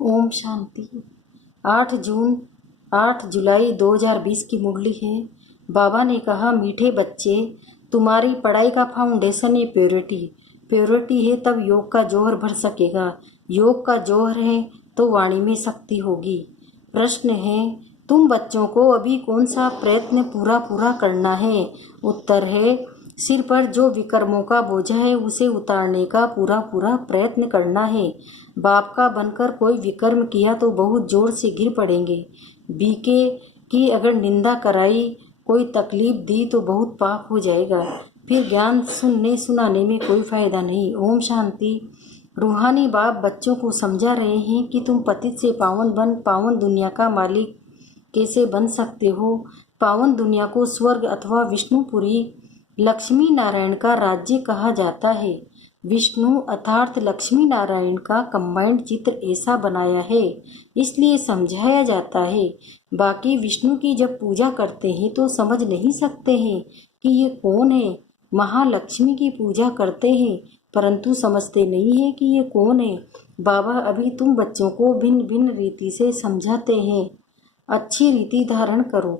ओम शांति। 8 जून 8 जुलाई 2020 की मुरली है। बाबा ने कहा, मीठे बच्चे, तुम्हारी पढ़ाई का फाउंडेशन है प्योरिटी। प्योरिटी है तब योग का जौहर भर सकेगा। योग का जौहर है तो वाणी में शक्ति होगी। प्रश्न है, तुम बच्चों को अभी कौन सा प्रयत्न पूरा करना है? उत्तर है, सिर पर जो विकर्मों का बोझा है उसे उतारने का पूरा प्रयत्न करना है। बाप का बनकर कोई विकर्म किया तो बहुत जोर से गिर पड़ेंगे। बीके की अगर निंदा कराई, कोई तकलीफ दी तो बहुत पाप हो जाएगा। फिर ज्ञान सुनने सुनाने में कोई फायदा नहीं। ओम शांति। रूहानी बाप बच्चों को समझा रहे हैं कि तुम पतित से पावन बन पावन दुनिया का मालिक कैसे बन सकते हो। पावन दुनिया को स्वर्ग अथवा विष्णुपुरी लक्ष्मी नारायण का राज्य कहा जाता है। विष्णु अर्थात लक्ष्मी नारायण का कंबाइंड चित्र ऐसा बनाया है, इसलिए समझाया जाता है। बाकी विष्णु की जब पूजा करते हैं तो समझ नहीं सकते हैं कि ये कौन है। महालक्ष्मी की पूजा करते हैं परंतु समझते नहीं है कि ये कौन है। बाबा अभी तुम बच्चों को भिन्न भिन्न रीति से समझाते हैं। अच्छी रीति धारण करो।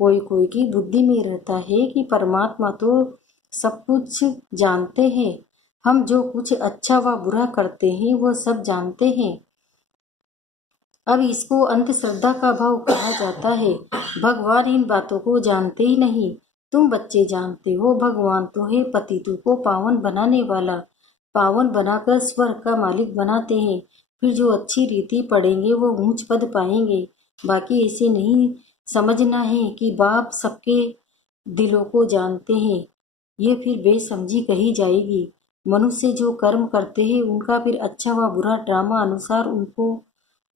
कोई कोई की बुद्धि में रहता है कि परमात्मा तो सब कुछ जानते हैं, हम जो कुछ अच्छा व बुरा करते हैं वह सब जानते हैं। अब इसको अंधश्रद्धा का भाव कहा जाता है। भगवान इन बातों को जानते ही नहीं। तुम बच्चे जानते हो, भगवान तो है पतितों को पावन बनाने वाला। पावन बनाकर स्वर्ग का मालिक बनाते हैं। फिर जो अच्छी रीति पढ़ेंगे वो ऊंच पद पाएंगे। बाकी ऐसे नहीं समझना है कि बाप सबके दिलों को जानते हैं। ये फिर बेसमझी कही जाएगी। मनुष्य जो कर्म करते हैं उनका फिर अच्छा व बुरा ड्रामा अनुसार उनको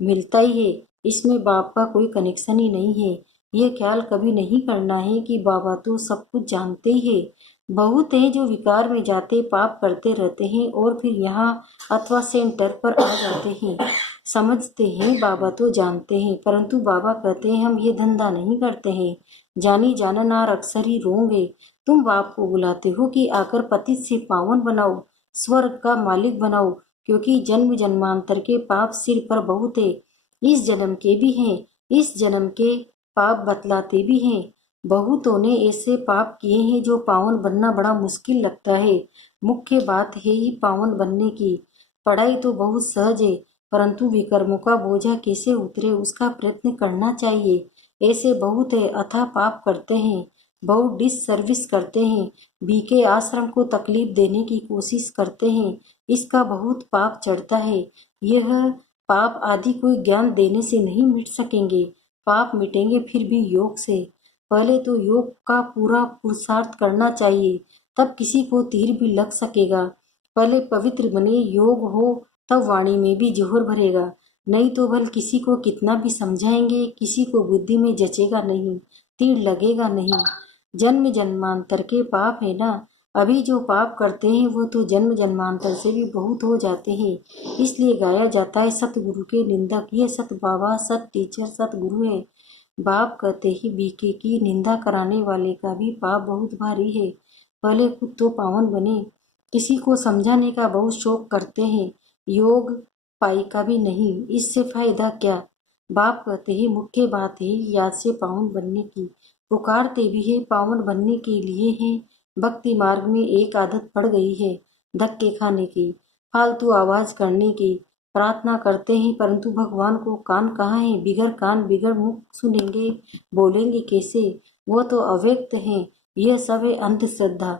मिलता ही है। इसमें बाप का कोई कनेक्शन ही नहीं है। यह ख्याल कभी नहीं करना है कि बाबा तो सब कुछ जानते ही है। बहुत हैं जो विकार में जाते पाप करते रहते हैं और फिर यहाँ अथवा सेंटर पर आ जाते हैं। समझते हैं बाबा तो जानते हैं, परंतु बाबा कहते हैं हम ये धंधा नहीं करते हैं। जानी जाननार अक्सर ही रोंगे। तुम बाप को बुलाते हो कि आकर पतित से पावन बनाओ, स्वर्ग का मालिक बनाओ, क्योंकि जन्म जन्मांतर के पाप सिर पर बहुत है। इस जन्म के भी हैं, इस जन्म के पाप बतलाते भी हैं। बहुतों ने ऐसे पाप किए हैं जो पावन बनना बड़ा मुश्किल लगता है। मुख्य बात है ही पावन बनने की। पढ़ाई तो बहुत सहज है, परंतु विकर्मों का बोझा कैसे उतरे उसका प्रयत्न करना चाहिए। ऐसे बहुत है अथाह पाप करते हैं, बहुत डिससर्विस करते हैं, बीके आश्रम को तकलीफ देने की कोशिश करते हैं। इसका बहुत पाप चढ़ता है। यह पाप आदि कोई ज्ञान देने से नहीं मिट सकेंगे। पाप मिटेंगे फिर भी योग से। पहले तो योग का पूरा पुरुषार्थ करना चाहिए, तब किसी को तीर भी लग सकेगा। पहले पवित्र बने, योग हो, तब वाणी में भी जोहर भरेगा। नहीं तो भल किसी को कितना भी समझाएंगे, किसी को बुद्धि में जचेगा नहीं, तीर लगेगा नहीं। जन्म जन्मांतर के पाप है ना। अभी जो पाप करते हैं वो तो जन्म जन्मांतर से भी बहुत हो जाते हैं। इसलिए गाया जाता है सतगुरु के निंदक ये सत बाबा, सत टीचर, सतगुरु है। बाप कहते ही बीके की निंदा कराने वाले का भी पाप बहुत भारी है। पहले खुद तो पावन बने। किसी को समझाने का बहुत शौक करते हैं, योग पाई का भी नहीं, इससे फायदा क्या। बाप कहते हैं मुख्य बात है याद से पावन बनने की। पुकारते भी है पावन बनने के लिए है। भक्ति मार्ग में एक आदत पड़ गई है धक्के खाने की, फालतू आवाज करने की। प्रार्थना करते हैं परंतु भगवान को कान कहाँ है। बिगर कान बिगर मुख सुनेंगे, बोलेंगे कैसे। वो तो अव्यक्त हैं। यह सब है अंधश्रद्धा।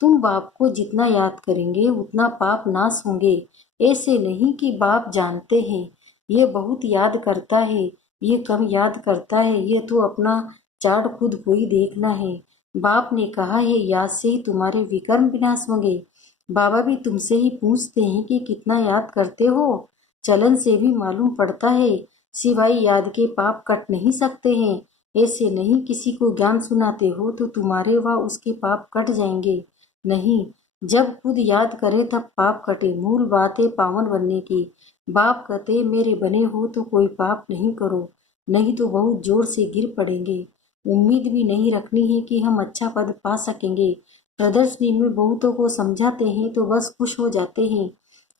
तुम बाप को जितना याद करेंगे उतना पाप नाश होंगे। ऐसे नहीं कि बाप जानते हैं, ये बहुत याद करता है, ये कम याद करता है, ये तो अपना चार्ट खुद को ही देखना है। बाप ने कहा है याद से ही तुम्हारे विकर्म विनाश होंगे। बाबा भी तुमसे ही पूछते हैं कि कितना याद करते हो। चलन से भी मालूम पड़ता है, सिवाय याद के पाप कट नहीं सकते हैं। ऐसे नहीं किसी को ज्ञान सुनाते हो तो तुम्हारे व उसके पाप कट जाएंगे। नहीं, जब खुद याद करे तब पाप कटे। मूल बात है पावन बनने की। बाप कहते मेरे बने हो तो कोई पाप नहीं करो, नहीं तो बहुत जोर से गिर पड़ेंगे। उम्मीद भी नहीं रखनी है कि हम अच्छा पद पा सकेंगे। प्रदर्शनी में बहुतों को समझाते हैं तो बस खुश हो जाते हैं।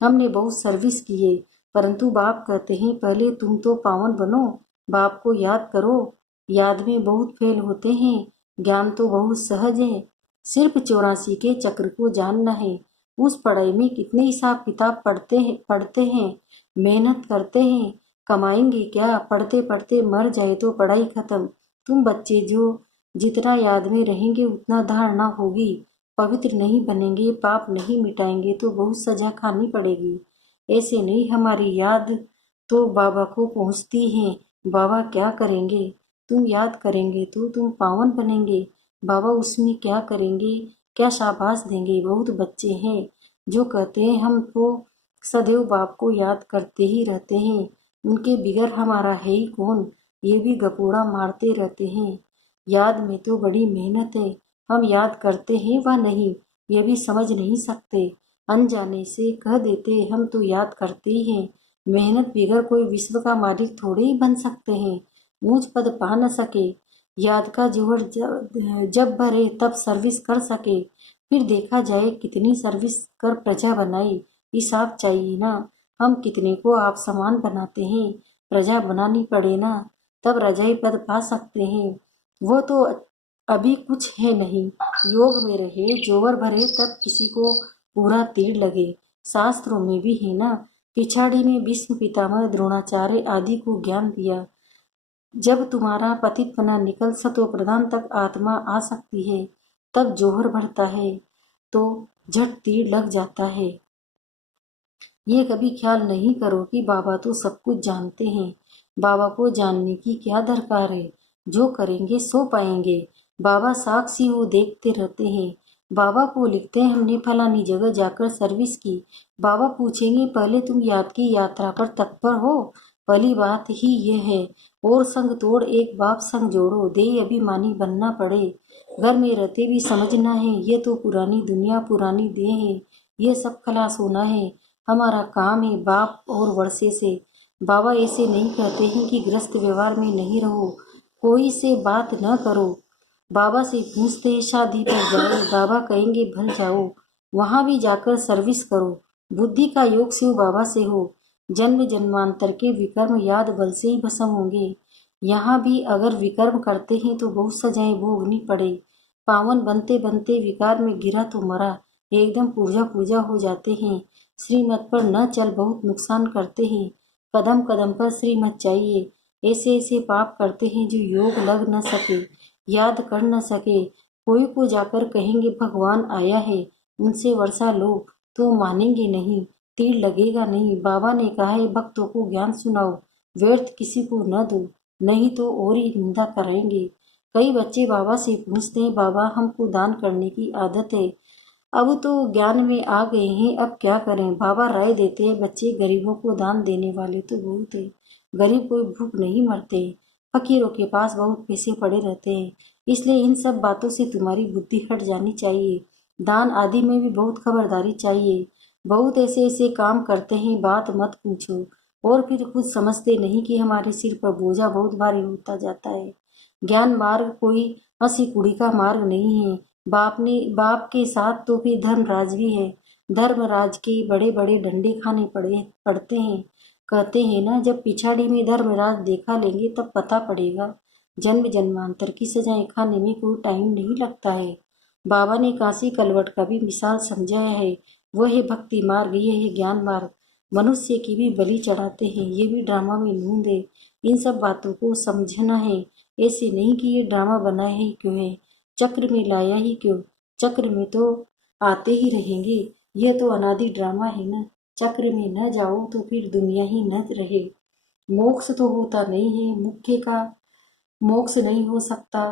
हमने बहुत सर्विस की है, परंतु बाप कहते हैं पहले तुम तो पावन बनो, बाप को याद करो। याद में बहुत फेल होते हैं, ज्ञान तो बहुत सहज है। सिर्फ 84 के चक्र को जानना है। उस पढ़ाई में कितने हिसाब किताब पढ़ते हैं, मेहनत करते हैं, कमाएंगे क्या? पढ़ते पढ़ते मर जाए तो पढ़ाई खत्म। तुम बच्चे जो जितना याद में रहेंगे उतना धारणा होगी। पवित्र नहीं बनेंगे, पाप नहीं मिटाएंगे तो बहुत सजा खानी पड़ेगी। ऐसे नहीं, हमारी याद तो बाबा को पहुंचती है। बाबा क्या करेंगे? तुम याद करेंगे तो तुम पावन बनेंगे। बाबा उसमें क्या करेंगे? क्या शाबाश देंगे? बहुत बच्चे हैं जो कहते हैं हम तो सदैव बाप को याद करते ही रहते हैं, उनके बिगर हमारा है ही कौन। ये भी गपोड़ा मारते रहते हैं। याद में तो बड़ी मेहनत है, हम याद करते हैं व नहीं ये भी समझ नहीं सकते। अनजाने से कह देते हम तो याद करते ही हैं। मेहनत बिगर कोई विश्व का मालिक थोड़े ही बन सकते हैं, ऊंच पद पा न सके। याद का जोहर जब भरे तब सर्विस कर सके, फिर देखा जाए कितनी सर्विस कर प्रजा बनाई। हिसाब चाहिए ना, हम कितने को आप समान बनाते हैं। प्रजा बनानी पड़े ना, तब रजाई पद पा सकते हैं। वो तो अभी कुछ है नहीं। योग में रहे जोवर भरे तब किसी को पूरा तीर लगे। शास्त्रों में भी है ना, पिछाड़ी में भीष्म पितामह द्रोणाचार्य आदि को ज्ञान दिया। जब तुम्हारा पतितपना निकल सतो प्रधान तक आत्मा आ सकती है, तब जोहर भरता है तो झट तीर लग जाता है। ये कभी ख्याल नहीं करो कि बाबा तो सब कुछ जानते हैं। बाबा को जानने की क्या दरकार है? जो करेंगे सो पाएंगे। बाबा साक्षी हो देखते रहते हैं। बाबा को लिखते हैं हमने फलानी जगह जाकर सर्विस की। बाबा पूछेंगे पहले तुम याद की यात्रा पर तत्पर हो? पहली बात ही ये है। और संग तोड़ एक बाप संग जोड़ो, दे अभिमानी बनना पड़े। घर में रहते भी समझना है ये तो पुरानी दुनिया पुरानी देह है, ये सब खलास होना है। हमारा काम है बाप और वर्षे से। बाबा ऐसे नहीं कहते हैं कि ग्रस्त व्यवहार में नहीं रहो, कोई से बात न करो। बाबा से पूछते हैं शादी पर जाओ, बाबा कहेंगे भल जाओ। वहां भी जाकर सर्विस करो। बुद्धि का योग से हो बाबा से हो। जन्म जन्मांतर के विकर्म याद बल से ही भस्म होंगे। यहाँ भी अगर विकर्म करते हैं तो बहुत सजाएं भोगनी पड़े। पावन बनते बनते विकार में गिरा तो मरा, एकदम पूजा पूजा हो जाते हैं। श्रीमत पर न चल बहुत नुकसान करते हैं। कदम कदम पर श्रीमत चाहिए। ऐसे ऐसे पाप करते हैं जो योग लग न सके, याद कर न सके। कोई को जाकर कहेंगे भगवान आया है, उनसे वर्षा लो तो मानेंगे नहीं, तीर लगेगा नहीं। बाबा ने कहा है भक्तों को ज्ञान सुनाओ, व्यर्थ किसी को न दो, नहीं तो और ही निंदा कराएंगे। कई बच्चे बाबा से पूछते हैं बाबा हमको दान करने की आदत है, अब तो ज्ञान में आ गए हैं, अब क्या करें? बाबा राय देते हैं बच्चे गरीबों को दान देने वाले तो बहुत है। गरीब कोई भूख नहीं मरते। फकीरों के पास बहुत पैसे पड़े रहते हैं। इसलिए इन सब बातों से तुम्हारी बुद्धि हट जानी चाहिए। दान आदि में भी बहुत खबरदारी चाहिए। बहुत ऐसे ऐसे काम करते हैं बात मत पूछो, और फिर खुद समझते नहीं कि हमारे सिर पर बोझा बहुत भारी होता जाता है। ज्ञान मार्ग कोई हंसी कुड़ी का मार्ग नहीं है। बाप के साथ तो फिर धर्मराज भी है। धर्मराज के बड़े बड़े डंडे खाने पड़ते हैं। कहते हैं ना जब पिछाड़ी में धर्मराज देखा लेंगे तब पता पड़ेगा। जन्म जन्मांतर की सजाएं खाने में कोई टाइम नहीं लगता है। बाबा ने काशी कलवट का भी मिसाल समझाया है। वह है भक्ति मार्ग, ये है ज्ञान मार्ग। मनुष्य की भी बलि चढ़ाते हैं, ये भी ड्रामा में नूंद है। इन सब बातों को समझना है। ऐसे नहीं कि ये ड्रामा बना है क्यों है, चक्र में लाया ही क्यों? चक्र में तो आते ही रहेंगे। यह तो अनादि ड्रामा है ना। चक्र में न जाओ तो फिर दुनिया ही न रहे। मोक्ष तो होता नहीं है, मुख्य का मोक्ष नहीं हो सकता।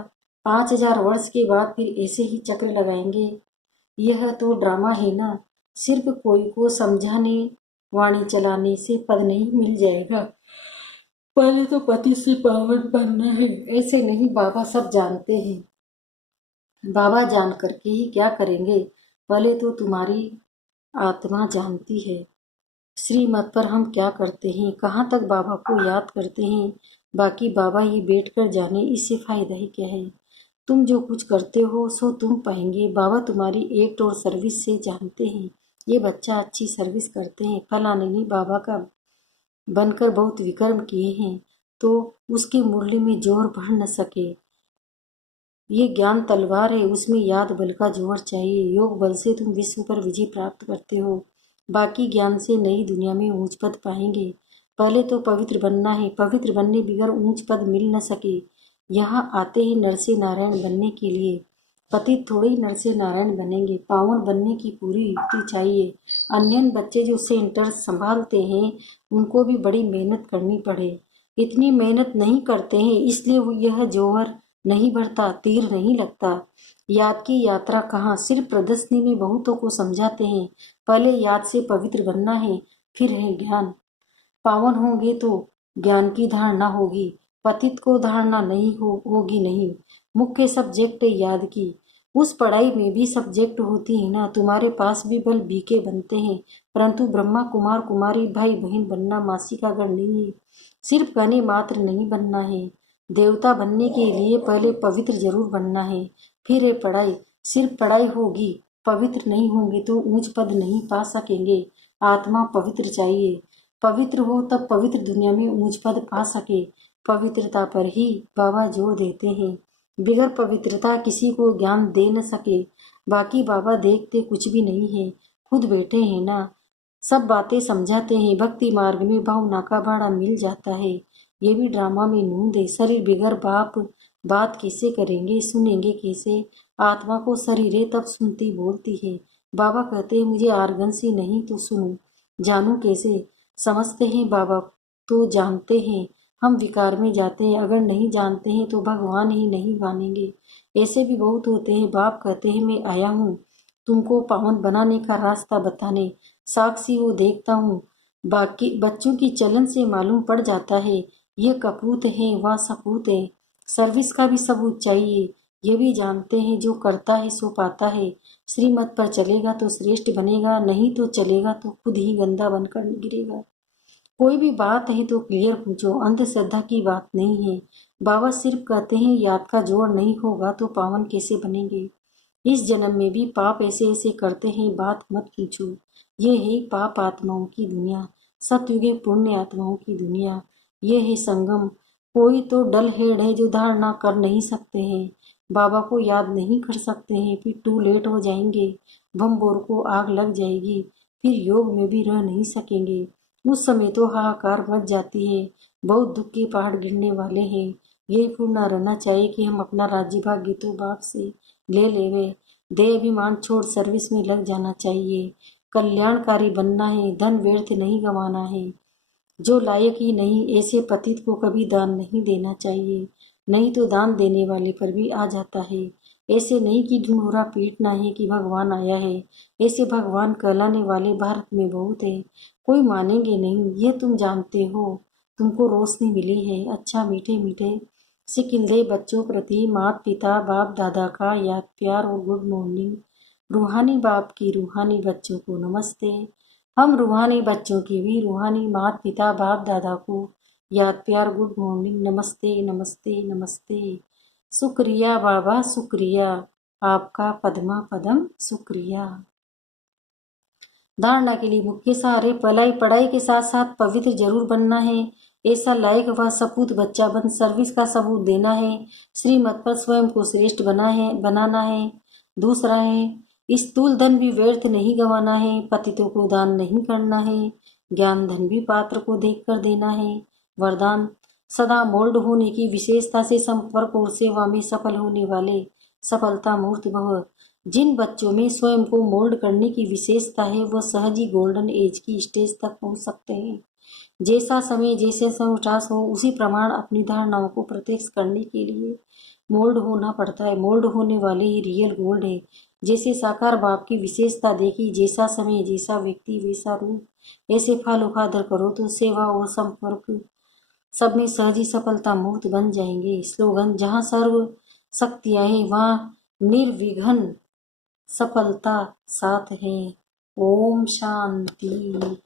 5000 वर्ष के बाद फिर ऐसे ही चक्र लगाएंगे। यह तो ड्रामा है ना। सिर्फ कोई को समझाने वाणी चलाने से पद नहीं मिल जाएगा। पहले तो पति से पावन बनना है। ऐसे नहीं, बाबा सब जानते हैं। बाबा जान करके ही क्या करेंगे? पहले तो तुम्हारी आत्मा जानती है। श्रीमत पर हम क्या करते हैं, कहाँ तक बाबा को याद करते हैं, बाकी बाबा ही बैठ कर जाने, इससे फायदा ही क्या है? तुम जो कुछ करते हो सो तुम पाएंगे। बाबा तुम्हारी एक्ट और सर्विस से जानते हैं। ये बच्चा अच्छी सर्विस करते हैं, फलाने नहीं बाबा का बनकर बहुत विक्रम किए हैं तो उसकी मुरली में जोर बढ़ न सके। ये ज्ञान तलवार है, उसमें याद बल का जोर चाहिए। योग बल से तुम विश्व पर विजय प्राप्त करते हो, बाकी ज्ञान से नई दुनिया में ऊंच पद पाएंगे। पहले तो पवित्र बनना है, पवित्र बनने बगैर ऊंच पद मिल न सके। यहाँ आते हैं नर से नारायण बनने के लिए, पतित थोड़े ही नर से नारायण बनेंगे। पावन बनने की पूरी युक्ति चाहिए। अन्य बच्चे जो सेंटर संभालते हैं उनको भी बड़ी मेहनत करनी पड़े, इतनी मेहनत नहीं करते हैं, इसलिए वो यह जोहर नहीं बढ़ता, तीर नहीं लगता। याद की यात्रा कहाँ, सिर्फ प्रदर्शनी में बहुतों को समझाते हैं। पहले याद से पवित्र बनना है, फिर है ज्ञान। पावन होंगे तो ज्ञान की धारणा होगी, पतित को धारणा नहीं होगी नहीं। मुख्य सब्जेक्ट याद की, उस पढ़ाई में भी सब्जेक्ट होती है ना। तुम्हारे पास भी बल बीके बनते हैं, परंतु ब्रह्मा कुमार कुमारी भाई बहन बनना मासी का गण नहीं है। सिर्फ कहने मात्र नहीं बनना है। देवता बनने के लिए पहले पवित्र जरूर बनना है, फिर है पढ़ाई। सिर्फ पढ़ाई होगी, पवित्र नहीं होंगे तो ऊंच पद नहीं पा सकेंगे। आत्मा पवित्र चाहिए, पवित्र हो तब पवित्र दुनिया में ऊंच पद पा सके। पवित्रता पर ही बाबा जोर देते हैं, बिगर पवित्रता किसी को ज्ञान दे न सके। बाकी बाबा देखते कुछ भी नहीं है, खुद बैठे हैं ना, सब बातें समझाते हैं। भक्ति मार्ग में भावना का भाड़ा मिल जाता है। ये भी ड्रामा में नूंद है। शरीर बिगर बाप बात कैसे करेंगे, सुनेंगे कैसे। आत्मा को शरीर है तब सुनती बोलती है। बाबा कहते हैं मुझे आर्गन से नहीं तो सुनूं, जानूं कैसे। समझते हैं बाबा तो जानते हैं, हम विकार में जाते हैं। अगर नहीं जानते हैं तो भगवान ही नहीं मानेंगे। ऐसे भी बहुत होते हैं। बाप कहते हैं मैं आया हूँ तुमको पावन बनाने का रास्ता बताने, साक्षी वो देखता हूँ। बाकी बच्चों की चलन से मालूम पड़ जाता है ये कपूत है वह सपूत है। सर्विस का भी सबूत चाहिए, ये भी जानते हैं जो करता है सो पाता है। श्रीमत पर चलेगा तो श्रेष्ठ बनेगा, नहीं तो चलेगा तो खुद ही गंदा बनकर गिरेगा। कोई भी बात है तो क्लियर पूछो, अंधश्रद्धा की बात नहीं है। बाबा सिर्फ कहते हैं याद का जोर नहीं होगा तो पावन कैसे बनेंगे। इस जन्म में भी पाप ऐसे ऐसे करते हैं बात मत पूछो। ये है पाप आत्माओं की दुनिया, सतयुगे पुण्य आत्माओं की दुनिया। ये है संगम। कोई तो डल हेड है जो धारणा कर नहीं सकते हैं, बाबा को याद नहीं कर सकते हैं, फिर टू लेट हो जाएंगे। बम बोर को आग लग जाएगी, फिर योग में भी रह नहीं सकेंगे। उस समय तो हाहाकार मच जाती है, बहुत दुख के पहाड़ गिरने वाले हैं। यही पूर्ण रहना चाहिए कि हम अपना राज्य भाग्य तो बाप से ले लेवे। देह अभिमान छोड़ सर्विस में लग जाना चाहिए। कल्याणकारी बनना है, धन व्यर्थ नहीं गंवाना है। जो लायक ही नहीं ऐसे पतित को कभी दान नहीं देना चाहिए, नहीं तो दान देने वाले पर भी आ जाता है। ऐसे नहीं कि ढिंढोरा पीटना है कि भगवान आया है। ऐसे भगवान कहलाने वाले भारत में बहुत है, कोई मानेंगे नहीं, ये तुम जानते हो। तुमको रोशनी मिली है। अच्छा मीठे मीठे सिकिंदे बच्चों प्रति माता पिता बाप दादा का याद प्यार और गुड मॉर्निंग। रूहानी बाप की रूहानी बच्चों को नमस्ते। हम रूहानी बच्चों की भी रूहानी माता पिता बाप दादा को याद प्यार गुड मॉर्निंग, नमस्ते नमस्ते नमस्ते। शुक्रिया बाबा शुक्रिया, आपका पद्मा पदम शुक्रिया। धारणा के लिए मुख्य सहारे पढ़ाई के साथ साथ पवित्र जरूर बनना है। ऐसा लायक व सपूत बच्चा बन सर्विस का सबूत देना है। श्रीमत पर स्वयं को श्रेष्ठ बनाना है। दूसरा है स्थूल धन भी व्यर्थ नहीं गंवाना है, पतितों को दान नहीं करना है, ज्ञान धन भी पात्र को देख कर देना है। वरदान सदा मोल्ड होने की विशेषता से संपर्क और सेवा में सफल होने वाले सफलता मूर्त भव। जिन बच्चों में स्वयं को मोल्ड करने की विशेषता है वह सहज ही गोल्डन एज की स्टेज तक पहुंच सकते हैं। जैसा समय जैसे संवटास हो उसी प्रमाण अपनी धारणाओं को प्रत्यक्ष करने के लिए मोल्ड होना पड़ता है। मोल्ड होने वाले ही रियल गोल्ड है। जैसे साकार बाप की विशेषता देखी, जैसा समय जैसा व्यक्ति वैसा रूप। ऐसे फल उखादर करो तो सेवा और संपर्क सब में सहज ही सफलता मूर्त बन जाएंगे। स्लोगन जहाँ सर्व शक्तियां हैं वहाँ निर्विघ्न सफलता साथ है। ओम शांति।